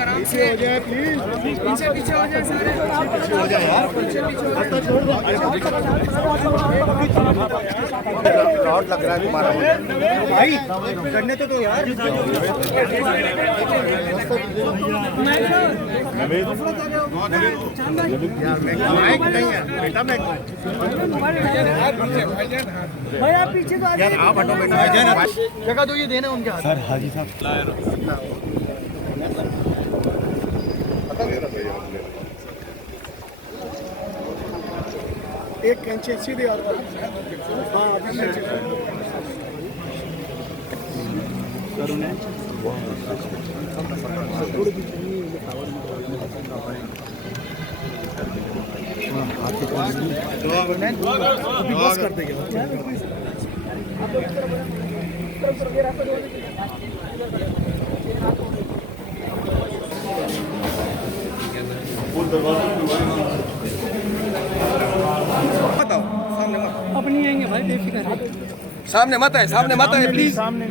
आराम से हो जाए प्लीज, पीछे पीछे हो जाए सारे, पीछे हो जाए यार, पीछे पीछे छोड़ दो। शॉट लग रहा है तुम्हारा भाई, करने तो यार। माइक नहीं है बेटा, मैं भाई आप पीछे तो आ जाइए, आप हटो बेटा, जगह तो ये देना उनके हाथ। सर हाजी साहब एक कैंची अच्छी भी और हाँ अभी कर देंगे। अपनी आएंगे भाई, बेफिक्र है। सामने मत है, सामने मत है प्लीज। सामने